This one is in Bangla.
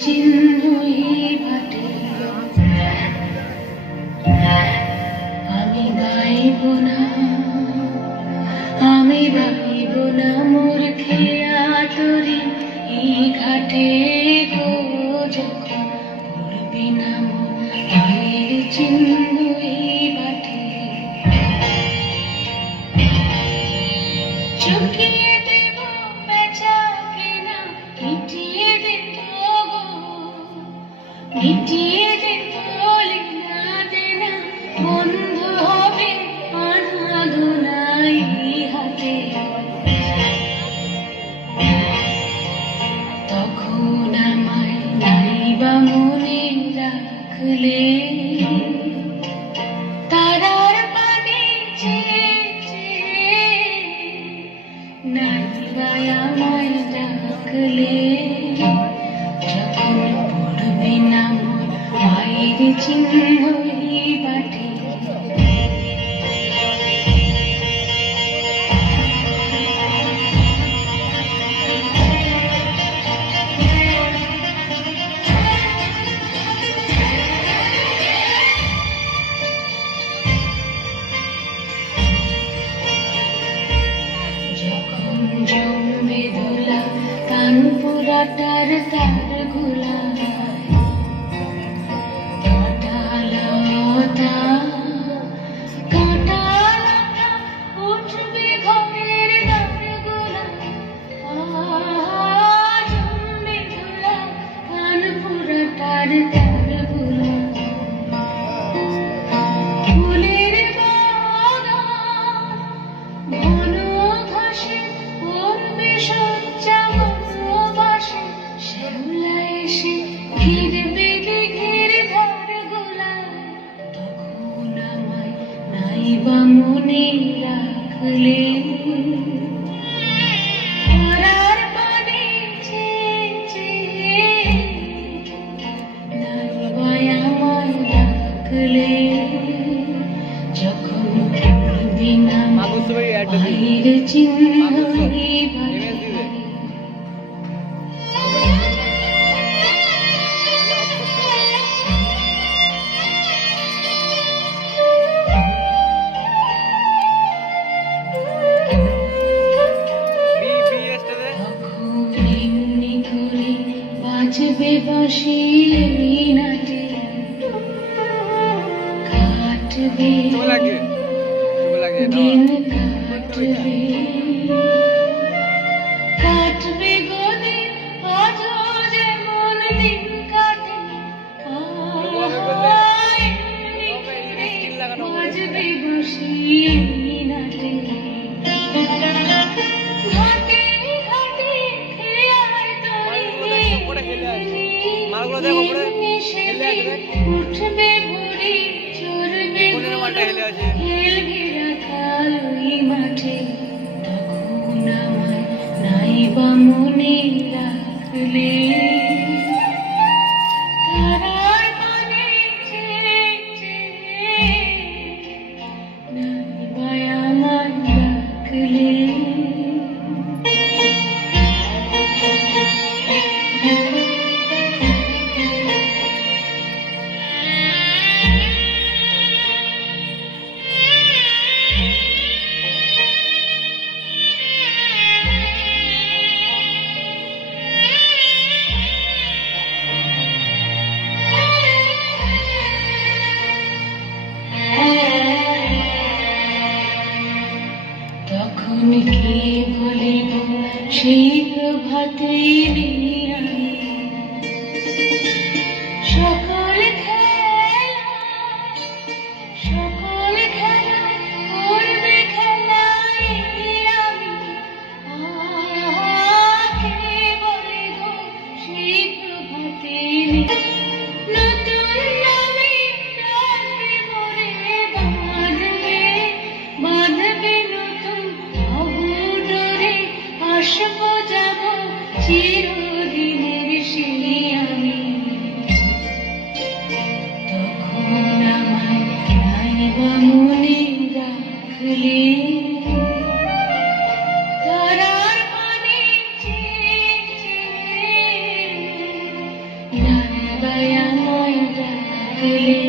চিহ্নই বাটে আমি গাইব না মোর খেয়া তরি এই ঘাটে গো যখন পড়বি না মোর পায়ের চিহ্নই বাটে চুকিয়ে দেব বেচা কেনা মিটিয়ে দেব গো মিটিয়ে দেব লীলা দেনা বন্ধ হবে আনাগোনাই হাতে তখন আমায় নাইবা মনে রাখলে তারার পানে নাইবা আমায় ডাকলে যখন পড়বি না মোর পায়ের চিহ্নই বাটে জমবে দোলা কানপুরাটার তার গোলা কাঁটালতা কাঁটালতা উঠবে ঘরের দ্বার গোলা জমবে দোলা কানপুরাটার তার গোলা ফুলের বাগান ঘন ঘাসে পড়বে সজ্জা ভালোবাসে শ্যামলা এসে ঘিরবে দিঘির ধার গোলায় তখন আমায় নাইবা মনে রাখলে তারার পানে নাইবা আমায় রাখলে যখন পড়বি না পায়ের চিহ্নই বাটে তখন এমনি করে বাজবে বাঁশি নাটে কাটবে দিন কাটবে কাটবে গদিন আজও যেমন দিন কাটে বাজবে বাঁশি নাটে ঘাটে ঘাটে খেয়ায় উঠবে ভরি চড়বে খেলবে রাখাল ওই মাঠে তখন আমায় নাইবা মনে রাখলে তারার পানে নাইবা আমায় রাখলে তখন কে বলিব সেই প্রভাতে আমি সকল খেলা করবে খেলায় আমি কে বলিব সেই প্রভাতে নতুন নামে ডাকবে মোরে বাঁধবে নতুন অবডরে আসবো যাব চিরদিনের সেই আমি তখন আমায় নাইবা মনে রাখলে তারার পানে সবাই আমায় ডাকলে